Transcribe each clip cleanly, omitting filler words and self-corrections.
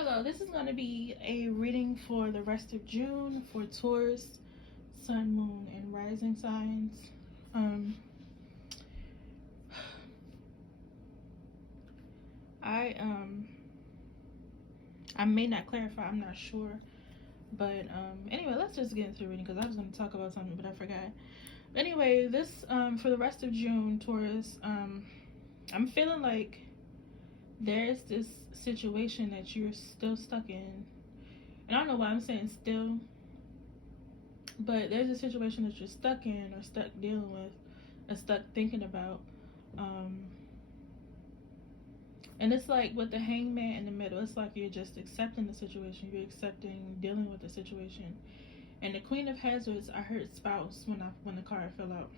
Hello, this is going to be a reading for the rest of June for Taurus, Sun, Moon, and Rising signs. I I may not clarify, I'm not sure. But anyway, let's just get into the reading because I was going to talk about something, but I forgot. Anyway, this for the rest of June, Taurus, I'm feeling like there's this situation that you're still stuck in. And I don't know why I'm saying still, but there's a situation that you're stuck in or stuck dealing with or stuck thinking about. And it's like with the hangman in the middle, it's like you're just accepting the situation, you're accepting dealing with the situation. And the Queen of Hazards, I heard spouse when the card fell out.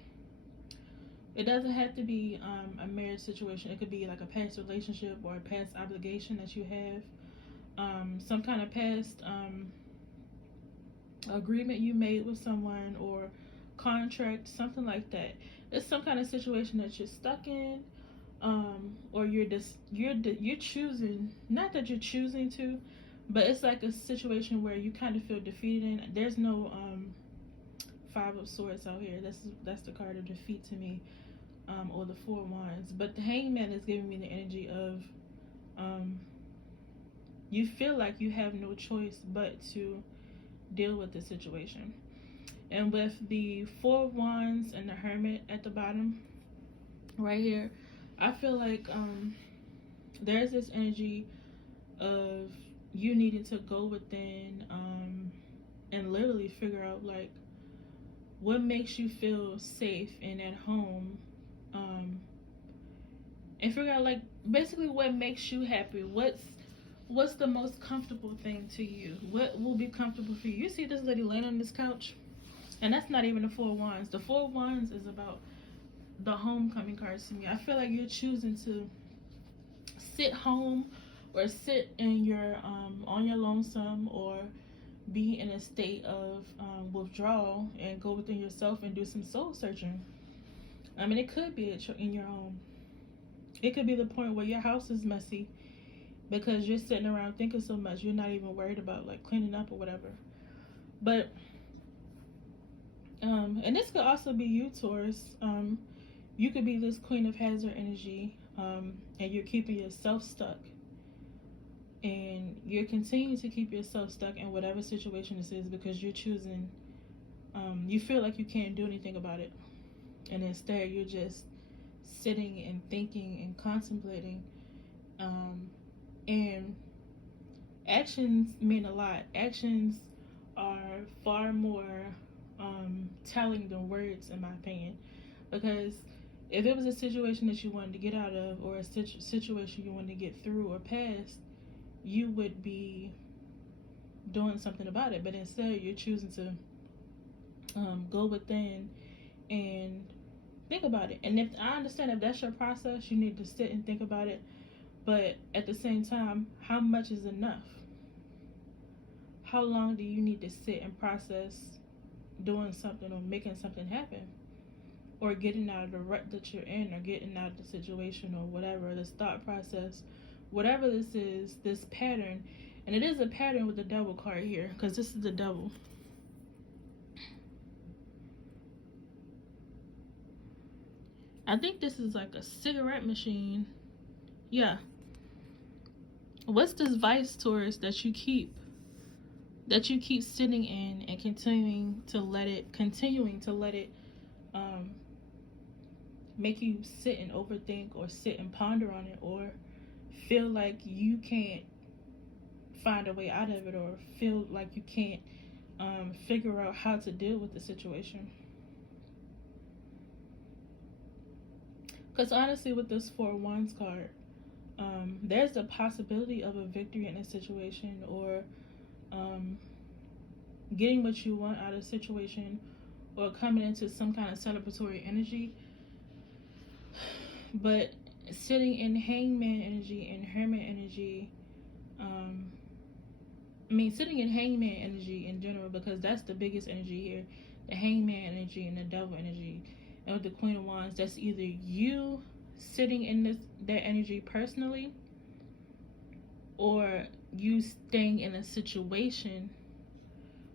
It doesn't have to be a marriage situation. It could be like a past relationship or a past obligation that you have, some kind of past agreement you made with someone or contract, something like that. It's some kind of situation that you're stuck in, or you're choosing, not that you're choosing to, but it's like a situation where you kind of feel defeated in. There's no Five of Swords out here. That's the card of defeat to me, or the Four of Wands. But the Hangman is giving me the energy of you feel like you have no choice but to deal with the situation. And with the Four of Wands and the Hermit at the bottom right here, I feel like there's this energy of you needing to go within and literally figure out like what makes you feel safe and at home, and figure out like basically what makes you happy. What's the most comfortable thing to you? What will be comfortable for you? You see this lady laying on this couch, and that's not even the Four of Wands. The Four of Wands is about the homecoming cards to me. I feel like you're choosing to sit home or sit in your on your lonesome, or be in a state of withdrawal and go within yourself and do some soul searching. I mean, it could be in your home. It could be the point where your house is messy because you're sitting around thinking so much you're not even worried about like cleaning up or whatever. But and this could also be you, Taurus. You could be this Queen of Hazard energy, and you're keeping yourself stuck, and you're continuing to keep yourself stuck in whatever situation this is because you're choosing, you feel like you can't do anything about it, and instead you're just sitting and thinking and contemplating, and actions mean a lot. Actions are far more telling than words, in my opinion, because if it was a situation that you wanted to get out of, or a situation you wanted to get through or past, you would be doing something about it. But instead you're choosing to go within and think about it. And if I understand, if that's your process, you need to sit and think about it. But at the same time, how much is enough? How long do you need to sit and process doing something or making something happen, or getting out of the rut that you're in, or getting out of the situation, or whatever, this thought process, whatever this is, this pattern. And it is a pattern with the Devil card here, because this is the Devil. I think this is like a cigarette machine. Yeah. What's this vice, Taurus, that you keep sitting in and continuing to let it make you sit and overthink, or sit and ponder on it, or feel like you can't find a way out of it, or feel like you can't figure out how to deal with the situation? Because honestly, with this Four of Wands card, there's a possibility of a victory in a situation, or getting what you want out of a situation, or coming into some kind of celebratory energy. But sitting in Hangman energy and Hermit energy, sitting in Hangman energy in general, because that's the biggest energy here, the Hangman energy and the Devil energy. And with the Queen of Wands, that's either you sitting in that energy personally, or you staying in a situation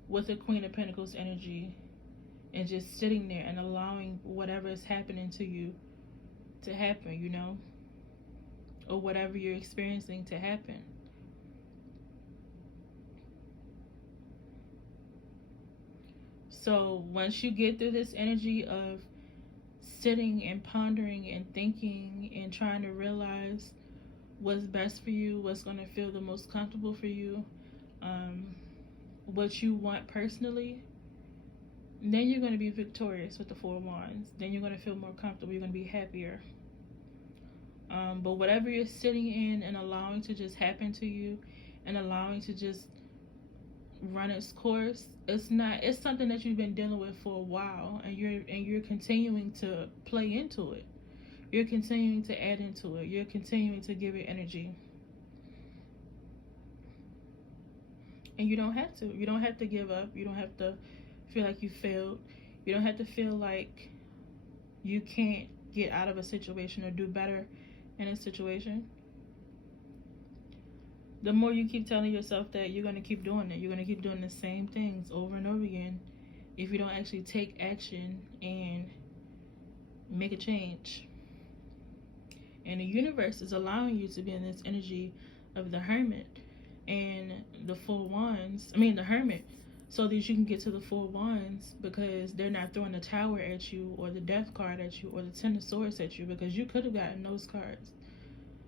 with the Queen of Pentacles energy and just sitting there and allowing whatever is happening to you to happen, you know, or whatever you're experiencing to happen. So once you get through this energy of sitting and pondering and thinking and trying to realize what's best for you, what's going to feel the most comfortable for you, what you want personally, then you're going to be victorious with the Four of Wands. Then you're going to feel more comfortable. You're going to be happier. But whatever you're sitting in and allowing to just happen to you and allowing to just run its course, it's something that you've been dealing with for a while, and you're continuing to play into it. You're continuing to add into it. You're continuing to give it energy. And you don't have to. You don't have to give up. You don't have to feel like you failed. You don't have to feel like you can't get out of a situation or do better in a situation. The more you keep telling yourself that, you're going to keep doing it. You're going to keep doing the same things over and over again if you don't actually take action and make a change. And the universe is allowing you to be in this energy of the Hermit and the Four Wands. The Hermit. So that you can get to the Four Wands, because they're not throwing the Tower at you or the Death card at you or the Ten of Swords at you, because you could have gotten those cards.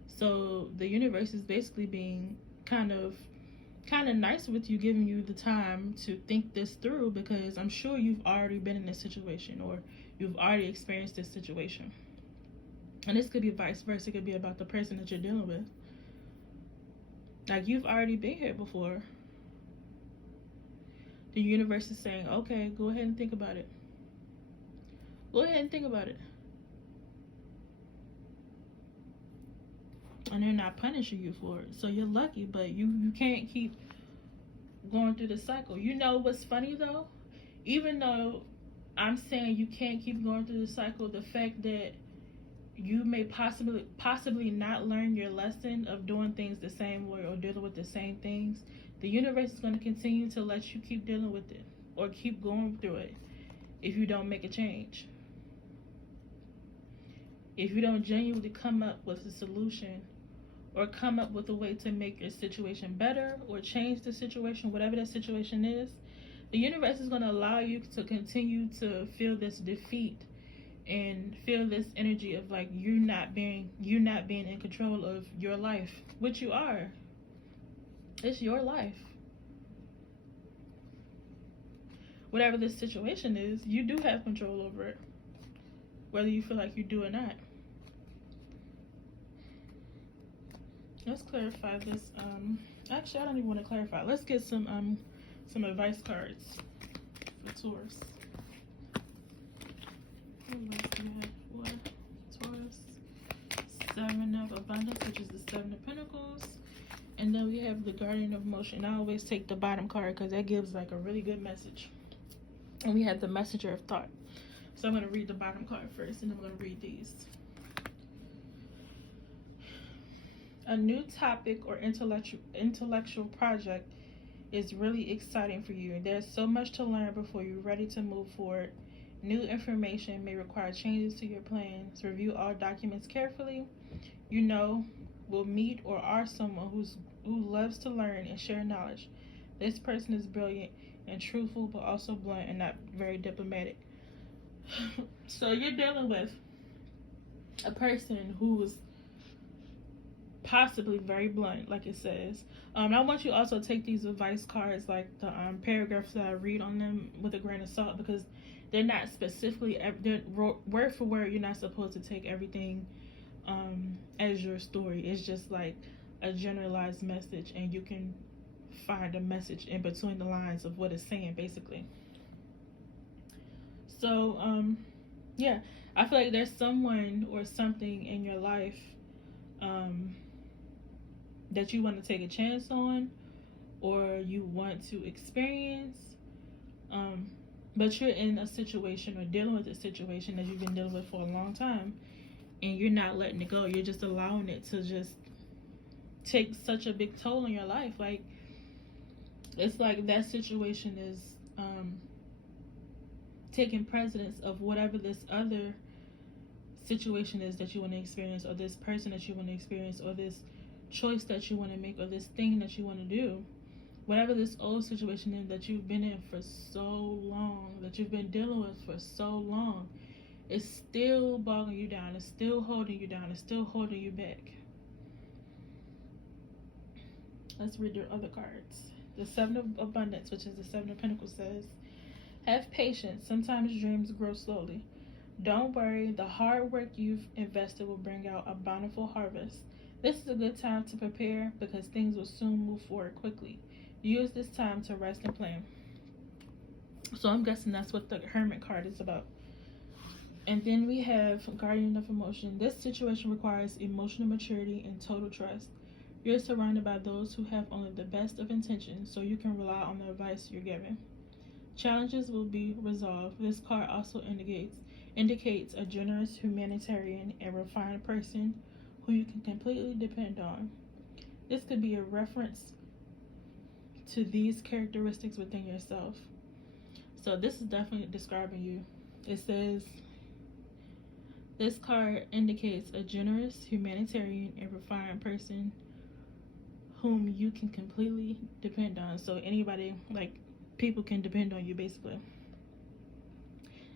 So the universe is basically being kind of nice with you, giving you the time to think this through, because I'm sure you've already been in this situation or you've already experienced this situation. And this could be vice versa. It could be about the person that you're dealing with. Like, you've already been here before. The universe is saying, okay, go ahead and think about it. Go ahead and think about it. And they're not punishing you for it. So you're lucky, but you can't keep going through the cycle. You know what's funny though? Even though I'm saying you can't keep going through the cycle, the fact that you may possibly not learn your lesson of doing things the same way or dealing with the same things, the universe is going to continue to let you keep dealing with it or keep going through it if you don't make a change. If you don't genuinely come up with a solution or come up with a way to make your situation better or change the situation, whatever that situation is, the universe is going to allow you to continue to feel this defeat and feel this energy of like you not being in control of your life, which you are. It's your life. Whatever this situation is, you do have control over it, whether you feel like you do or not. Let's clarify this. Actually, I don't even want to clarify. Let's get some advice cards for Taurus. Taurus, Seven of Abundance, which is the Seven of Pentacles, and then we have the Guardian of Motion. I always take the bottom card because that gives like a really good message. And we have the Messenger of Thought. So I'm going to read the bottom card first, and I'm going to read these. A new topic or intellectual project is really exciting for you. There's so much to learn before you're ready to move forward. New information may require changes to your plans. Review all documents carefully. You know, will meet or are someone who loves to learn and share knowledge. This person is brilliant and truthful, but also blunt and not very diplomatic. So you're dealing with a person who's possibly very blunt, like it says. I want you also to take these advice cards, like the paragraphs that I read on them, with a grain of salt, because they're not specifically, they're word for word. You're not supposed to take everything as your story. It's just like a generalized message, and you can find a message in between the lines of what it's saying, basically. So yeah, I feel like there's someone or something in your life that you want to take a chance on, or you want to experience, but you're in a situation or dealing with a situation that you've been dealing with for a long time, and you're not letting it go. You're just allowing it to just take such a big toll on your life. Like, it's like that situation is taking precedence of whatever this other situation is that you want to experience, or this person that you want to experience, or this choice that you want to make, or this thing that you want to do. Whatever this old situation is that you've been in for so long, that you've been dealing with for so long, it's still bogging you down, it's still holding you down, it's still holding you back. Let's read your other cards. The Seven of Abundance, which is the Seven of Pentacles, says, have patience. Sometimes dreams grow slowly. Don't worry, the hard work you've invested will bring out a bountiful harvest. This is a good time to prepare because things will soon move forward quickly. Use this time to rest and plan. So I'm guessing that's what the Hermit card is about. And then we have Guardian of Emotion. This situation requires emotional maturity and total trust. You're surrounded by those who have only the best of intentions, so you can rely on the advice you're given. Challenges will be resolved. This card also indicates a generous, humanitarian, and refined person who you can completely depend on. This could be a reference to these characteristics within yourself. So this is definitely describing you. It says, this card indicates a generous, humanitarian, and refined person whom you can completely depend on. So anybody, like, people can depend on you, basically.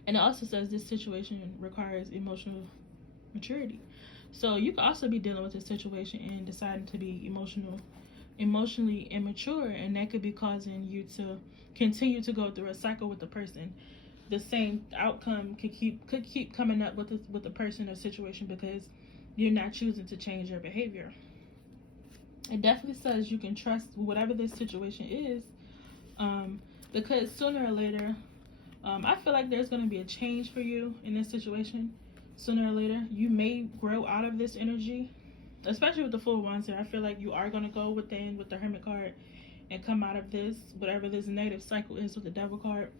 And it also says this situation requires emotional maturity. So you could also be dealing with a situation and deciding to be emotionally immature, and that could be causing you to continue to go through a cycle with the person. The same outcome could keep coming up with the person or situation because you're not choosing to change your behavior. It definitely says you can trust whatever this situation is, because sooner or later, I feel like there's going to be a change for you in this situation. Sooner or later, you may grow out of this energy, especially with the Fool of Wands here. I feel like you are going to go within with the Hermit card and come out of this, whatever this negative cycle is with the Devil card.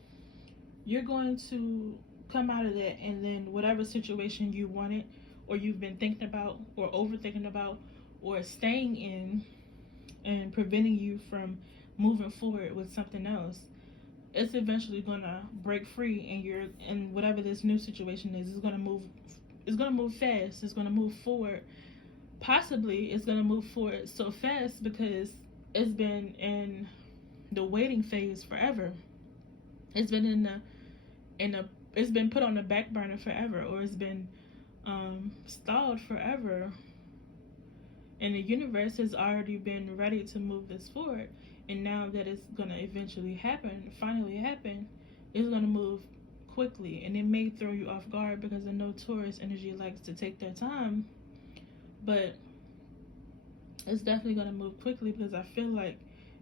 You're going to come out of that, and then whatever situation you wanted, or you've been thinking about, or overthinking about, or staying in and preventing you from moving forward with something else, it's eventually gonna break free, and whatever this new situation is gonna move. It's gonna move fast. It's gonna move forward. Possibly, it's gonna move forward so fast because it's been in the waiting phase forever. It's been it's been put on the back burner forever, or it's been stalled forever. And the universe has already been ready to move this forward. And now that it's going to eventually finally happen, it's going to move quickly. And it may throw you off guard because I know Taurus energy likes to take their time. But it's definitely going to move quickly because I feel like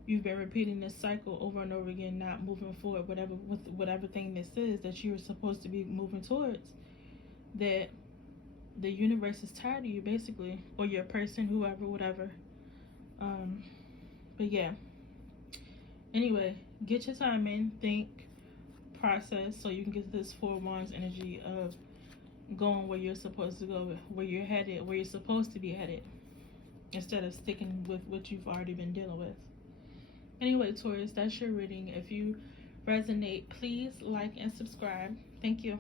you've been repeating this cycle over and over again, not moving forward, with whatever thing this is that you're supposed to be moving towards. That the universe is tired of you, basically, or your person, whoever, whatever. But yeah. Anyway, get your time in, think, process, so you can get this Four of Wands energy of going where you're supposed to go, where you're headed, where you're supposed to be headed, instead of sticking with what you've already been dealing with. Anyway, Taurus, that's your reading. If you resonate, please like and subscribe. Thank you.